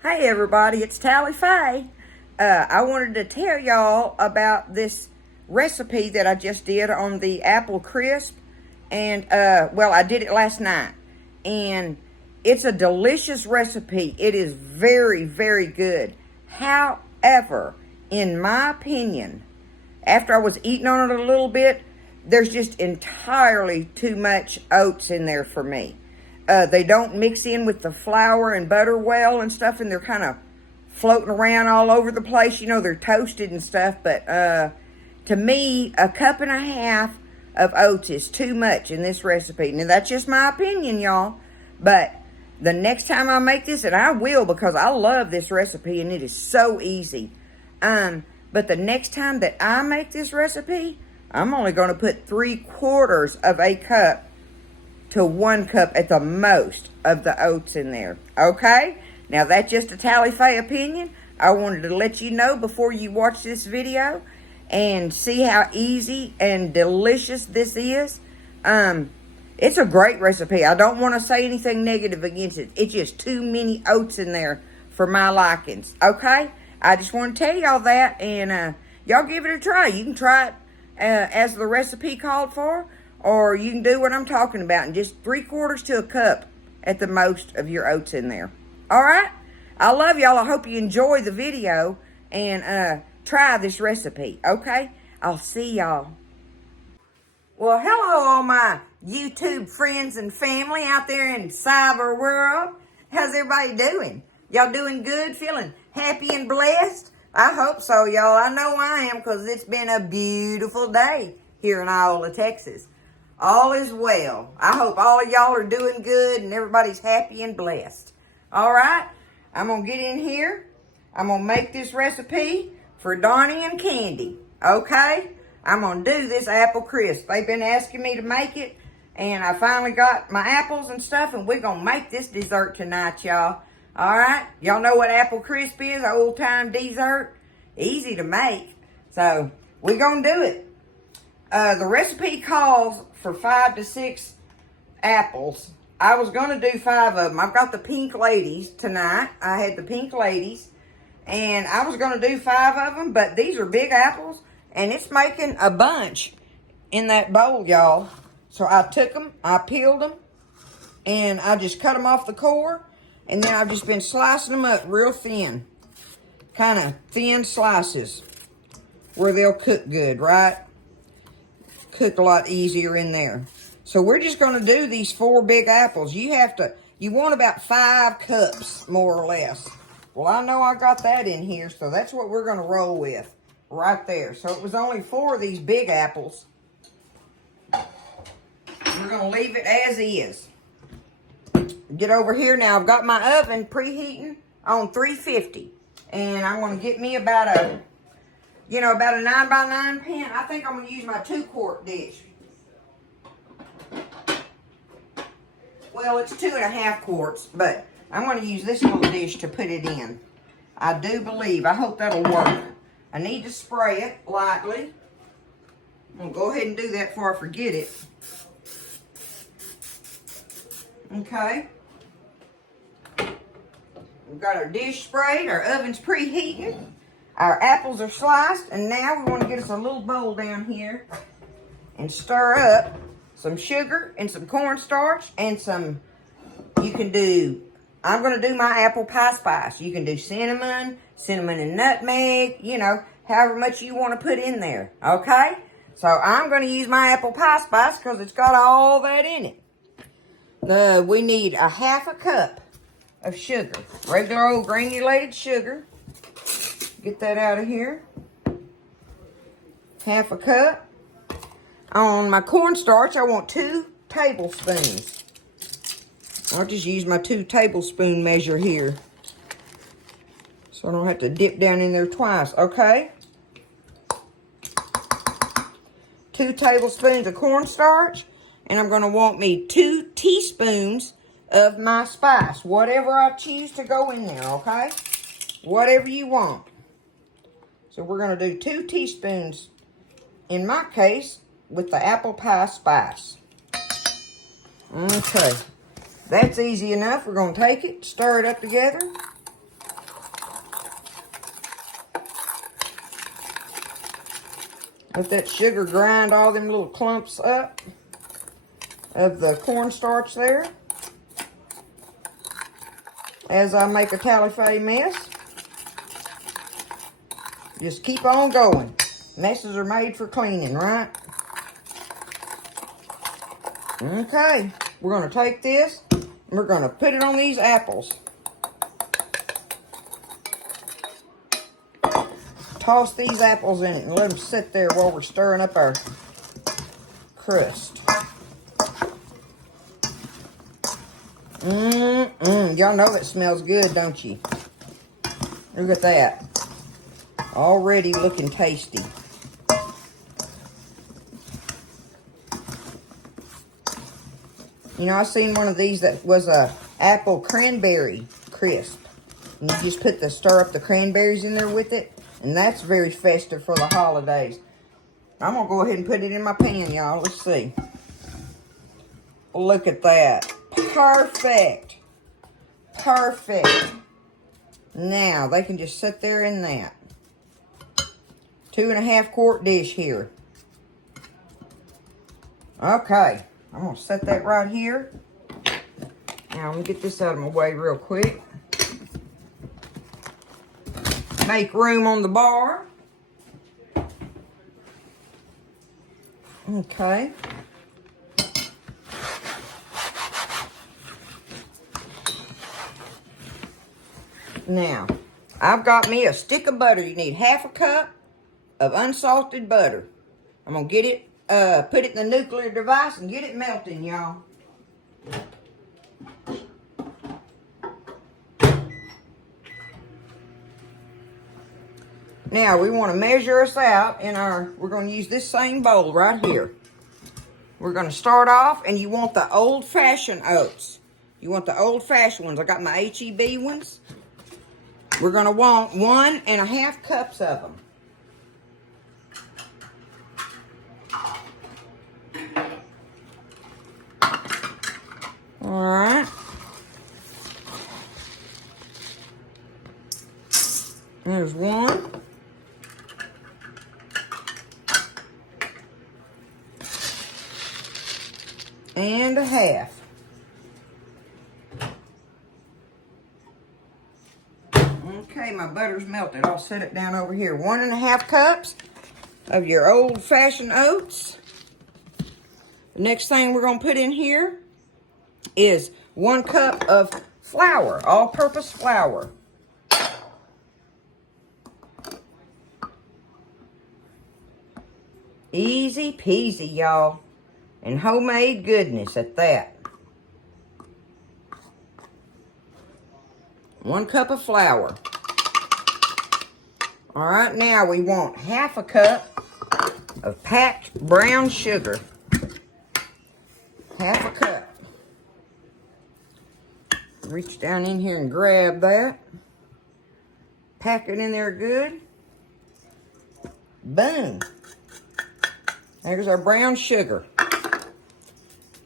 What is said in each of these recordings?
Hey everybody, it's Tally Faye. I wanted to tell y'all about this recipe that I just did on the apple crisp. And, well, I did it last night. And it's a delicious recipe. It is very, very good. However, in my opinion, after I was eating on it a little bit, there's just entirely too much oats in there for me. They don't mix in with the flour and butter well and stuff, and they're kind of floating around all over the place. You know, they're toasted and stuff, but to me, a cup and a half of oats is too much in this recipe. Now, that's just my opinion, y'all, but the next time I make this, and I will because I love this recipe, and it is so easy, but the next time that I make this recipe, I'm only going to put 3/4 of a cup to 1 cup at the most of the oats in there. Okay? Now, that's just a Tally Faye opinion. I wanted to let you know before you watch this video and see how easy and delicious this is. It's a great recipe. I don't want to say anything negative against it. It's just too many oats in there for my likings. Okay? I just want to tell y'all that, and y'all give it a try. You can try it as the recipe called for, or you can do what I'm talking about and just 3/4 to a cup at the most of your oats in there. All right? I love y'all. I hope you enjoy the video and try this recipe. Okay? I'll see y'all. Well, hello, all my YouTube friends and family out there in cyber world. How's everybody doing? Y'all doing good? Feeling happy and blessed? I hope so, y'all. I know I am, because it's been a beautiful day here in Iola, Texas. All is well. I hope all of y'all are doing good and everybody's happy and blessed. All right? I'm going to get in here. I'm going to make this recipe for Donnie and Candy. Okay? I'm going to do this apple crisp. They've been asking me to make it, and I finally got my apples and stuff, and we're going to make this dessert tonight, y'all. All right? Y'all know what apple crisp is, old-time dessert? Easy to make. So, we're going to do it. The recipe calls for 5 to 6 apples. I was going to do 5 of them. I've got the pink ladies tonight. I had the pink ladies. And I was going to do 5 of them, but these are big apples. And it's making a bunch in that bowl, y'all. So I took them, I peeled them, and I just cut them off the core. And then I've just been slicing them up real thin. Kind of thin slices where they'll cook good, right? Cook a lot easier in there. So we're just going to do these 4 big apples. You want about 5 cups, more or less. Well, I know I got that in here, so that's what we're going to roll with right there. So it was only 4 of these big apples. We're going to leave it as is. Get over here now. I've got my oven preheating on 350. And I'm going to get me about a 9x9 pan. I think I'm going to use my 2-quart dish. Well, it's 2.5 quarts, but I'm going to use this little dish to put it in. I do believe. I hope that'll work. I need to spray it lightly. I'm going to go ahead and do that before I forget it. Okay. We've got our dish sprayed. Our oven's preheating. Our apples are sliced, and now we want to get us a little bowl down here and stir up some sugar and some cornstarch and some, I'm going to do my apple pie spice. You can do cinnamon and nutmeg, however much you want to put in there, okay? So I'm going to use my apple pie spice because it's got all that in it. We need a 1/2 cup of sugar, regular old granulated sugar. Get that out of here. 1/2 cup. On my cornstarch, I want 2 tablespoons. I'll just use my 2 tablespoon measure here, so I don't have to dip down in there twice, okay? 2 tablespoons of cornstarch, and I'm going to want me 2 teaspoons of my spice, whatever I choose to go in there, okay? Whatever you want. So we're going to do 2 teaspoons, in my case, with the apple pie spice. Okay. That's easy enough. We're going to take it, stir it up together. Let that sugar grind all them little clumps up of the cornstarch there. As I make a tally-fay mess. Just keep on going. Messes are made for cleaning, right? Okay, we're going to take this and we're going to put it on these apples. Toss these apples in it and let them sit there while we're stirring up our crust. Y'all know that smells good, don't you? Look at that. Already looking tasty. You know, I seen one of these that was a apple cranberry crisp. And you just stir up the cranberries in there with it. And that's very festive for the holidays. I'm going to go ahead and put it in my pan, y'all. Let's see. Look at that. Perfect. Perfect. Now, they can just sit there in that. 2.5 quart dish here. Okay. I'm going to set that right here. Now, let me get this out of my way real quick. Make room on the bar. Okay. Now, I've got me a stick of butter. You need 1/2 cup of unsalted butter. I'm going to get it, put it in the nuclear device and get it melting, y'all. Now, we want to measure us out in we're going to use this same bowl right here. We're going to start off, and you want the old-fashioned oats. You want the old-fashioned ones. I got my H-E-B ones. We're going to want 1.5 cups of them. All right. There's 1. And 1/2. Okay, my butter's melted. I'll set it down over here. 1.5 cups of your old-fashioned oats. The next thing we're going to put in here is 1 cup of flour, all-purpose flour. Easy peasy, y'all. And homemade goodness at that. 1 cup of flour. All right, now we want 1/2 cup of packed brown sugar. 1/2 cup. Reach down in here and grab that. Pack it in there good. Boom. There's our brown sugar.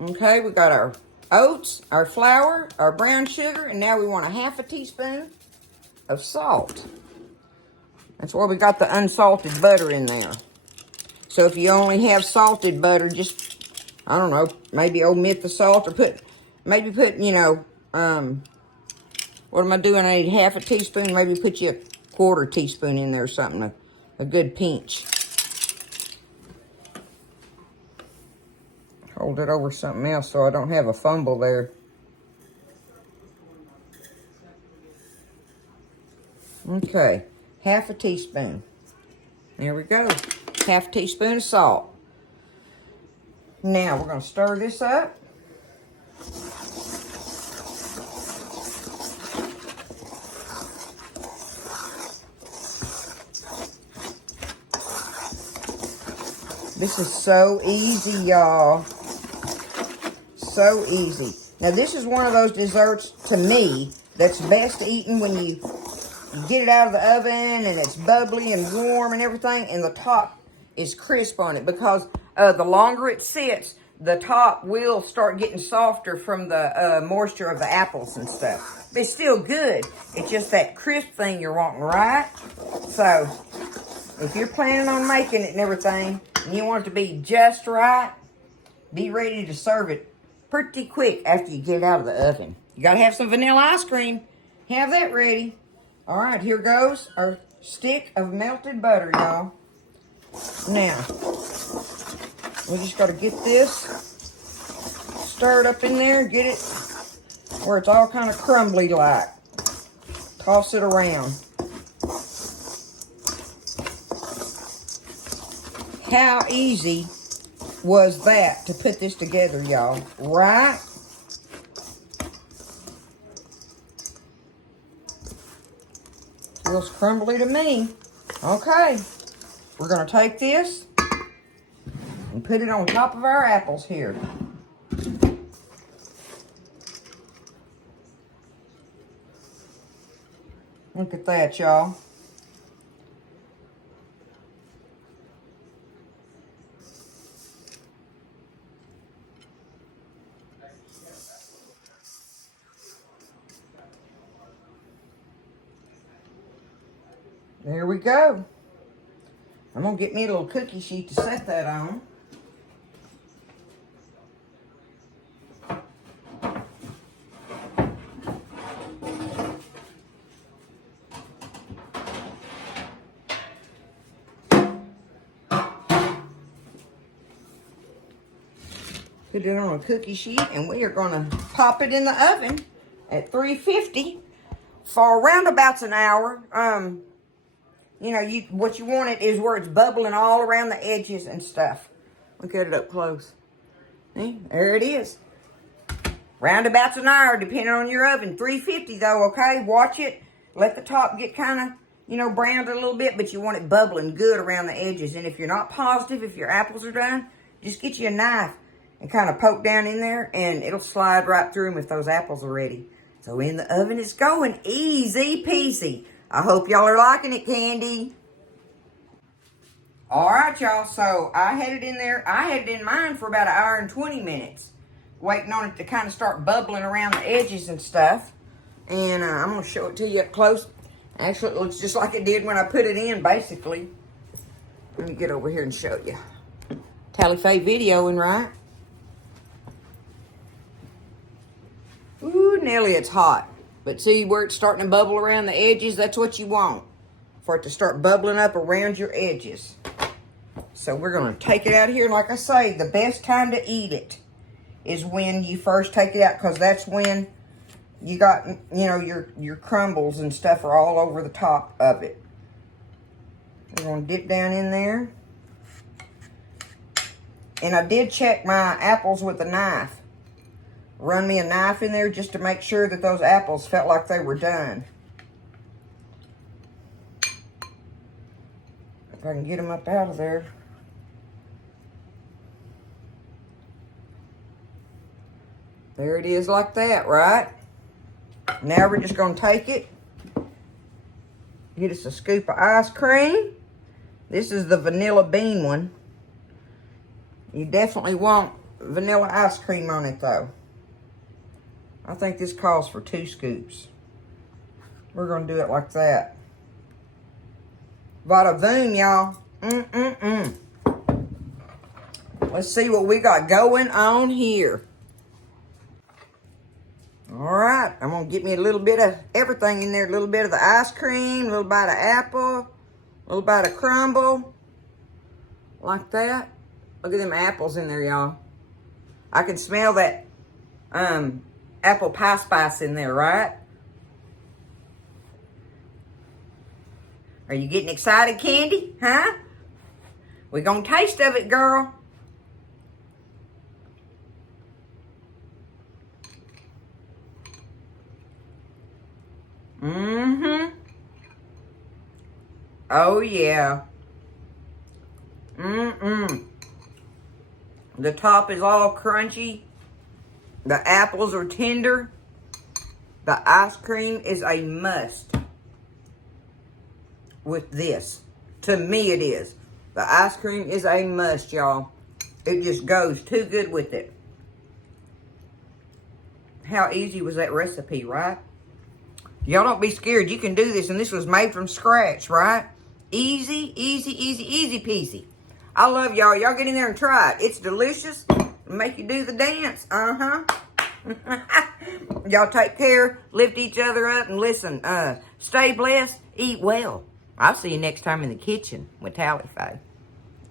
Okay, we got our oats, our flour, our brown sugar, and now we want 1/2 teaspoon of salt. That's why we got the unsalted butter in there. So if you only have salted butter, just, I don't know, maybe omit the salt or maybe put, you know, what am I doing? I need 1/2 teaspoon, maybe put you 1/4 teaspoon in there or something, a good pinch. Hold it over something else so I don't have a fumble there. Okay, 1/2 teaspoon. There we go. 1/2 teaspoon of salt. Now we're going to stir this up. This is so easy, y'all. So easy. Now, this is one of those desserts, to me, that's best eaten when you get it out of the oven and it's bubbly and warm and everything, and the top is crisp on it, because the longer it sits, the top will start getting softer from the moisture of the apples and stuff. But it's still good. It's just that crisp thing you're wanting, right? So, if you're planning on making it and everything, and you want it to be just right, be ready to serve it pretty quick after you get it out of the oven. You gotta have some vanilla ice cream. Have that ready. All right, here goes our stick of melted butter, y'all. Now, we just gotta get this stirred up in there, get it where it's all kind of crumbly like. Toss it around. How easy was that to put this together, y'all? Right? Feels crumbly to me. Okay. We're going to take this and put it on top of our apples here. Look at that, y'all. There we go. I'm going to get me a little cookie sheet to set that on. Put it on a cookie sheet, and we are going to pop it in the oven at 350 for around about an hour. You know, what you want it is where it's bubbling all around the edges and stuff. Look at it up close. See? There it is. Roundabouts an hour, depending on your oven. 350 though, okay? Watch it. Let the top get kind of, you know, browned a little bit, but you want it bubbling good around the edges. And if you're not positive if your apples are done, just get you a knife and kind of poke down in there, and it'll slide right through them if those apples are ready. So in the oven it's going. Easy peasy. I hope y'all are liking it, Candy. All right, y'all. So I had it in there. I had it in mine for about 1 hour and 20 minutes. Waiting on it to kind of start bubbling around the edges and stuff. And I'm going to show it to you up close. Actually, it looks just like it did when I put it in, basically. Let me get over here and show you. Tally-Faye videoing, right? Ooh, Nelly, it's hot. But see where it's starting to bubble around the edges? That's what you want. For it to start bubbling up around your edges. So we're going to take it out here. Like I say, the best time to eat it is when you first take it out. Because that's when you got, you know, your crumbles and stuff are all over the top of it. We're going to dip down in there. And I did check my apples with a knife. Run me a knife in there just to make sure that those apples felt like they were done. If I can get them up out of there. There it is like that, right? Now we're just going to take it. Get us a scoop of ice cream. This is the vanilla bean one. You definitely want vanilla ice cream on it though. I think this calls for 2 scoops. We're going to do it like that. Vada voom, y'all. Let's see what we got going on here. All right. I'm going to get me a little bit of everything in there. A little bit of the ice cream, a little bite of apple, a little bite of crumble. Like that. Look at them apples in there, y'all. I can smell that apple pie spice in there, right? Are you getting excited, Candy? Huh? We're going to taste of it, girl. Mm-hmm. Oh, yeah. The top is all crunchy. The apples are tender. The ice cream is a must with this. To me, it is. The ice cream is a must, y'all. It just goes too good with it. How easy was that recipe, right? Y'all don't be scared. You can do this, and this was made from scratch, right? Easy, easy, easy, easy peasy. I love y'all. Y'all get in there and try it. It's delicious. Make you do the dance. Y'all take care. Lift each other up. And listen, stay blessed. Eat well. I'll see you next time in the kitchen with Tally Faye.